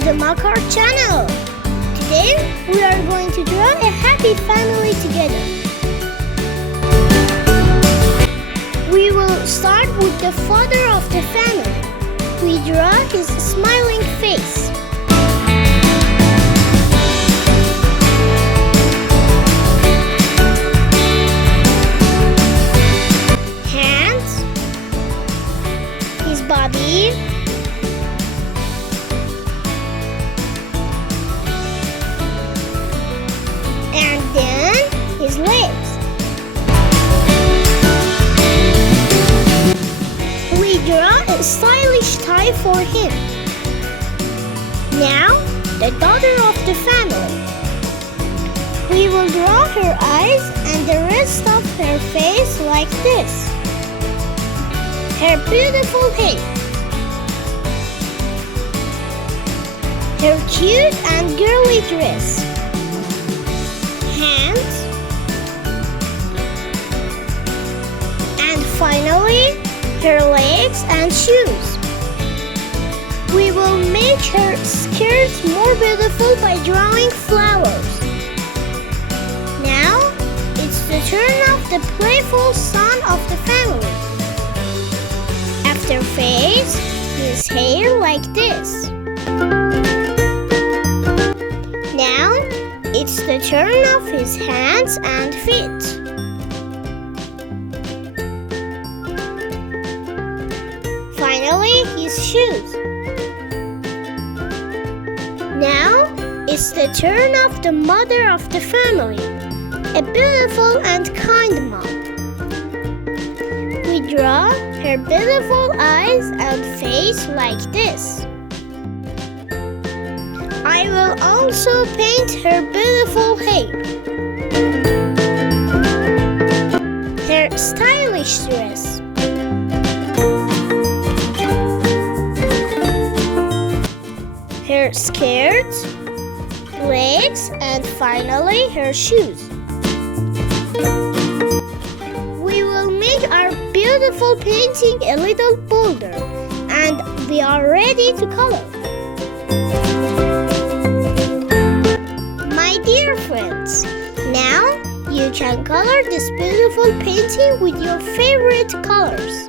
to the Maak channel. Today we are going to draw a happy family together. We will start with the father of the family. We draw his smiling face. Hands, his body, and then his legs. We draw a stylish tie for him. Now, the daughter of the family. We will draw her eyes and the rest of her face like this. Her beautiful hair. Her cute and girly dress. Hands, and finally her legs and shoes. We will make her skirt more beautiful by drawing flowers. Now it's the turn of the playful son of the family. After face, his hair like this. Now it's the turn of his hands and feet. Finally, his shoes. Now, it's the turn of the mother of the family, a beautiful and kind mom. We draw her beautiful eyes and face like this. I will also paint her beautiful hair, her stylish dress, her skirt, legs, and finally her shoes. We will make our beautiful painting a little bolder, and we are ready to color. Dear friends, now you can color this beautiful painting with your favorite colors.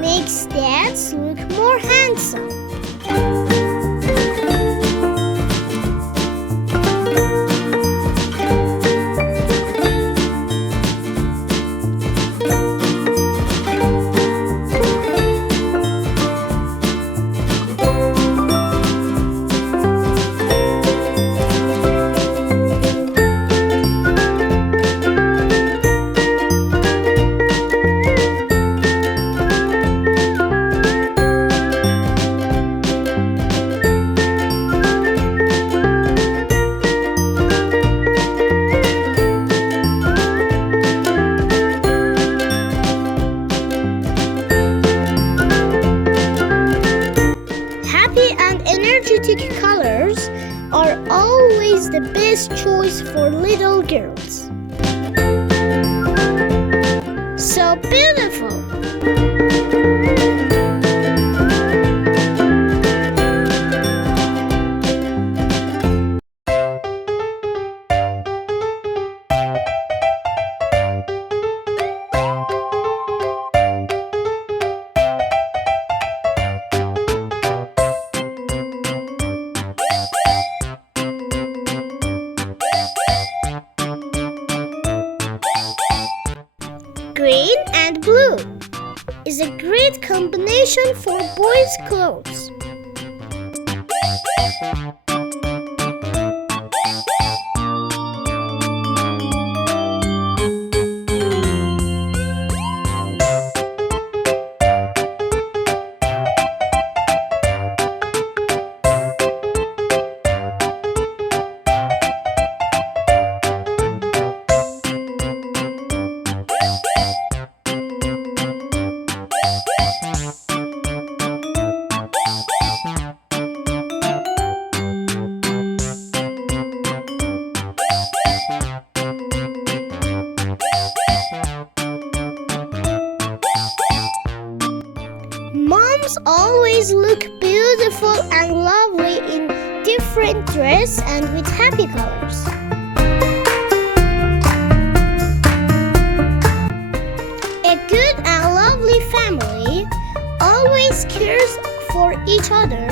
Makes dads look more handsome. Energetic colors are always the best choice for little girls. So beautiful! Green and blue is a great combination for boys' clothes. moms always look beautiful and lovely in different dress and with happy colors. A good and lovely family always cares for each other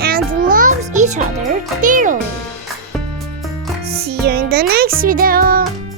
and loves each other dearly. See you in the next video.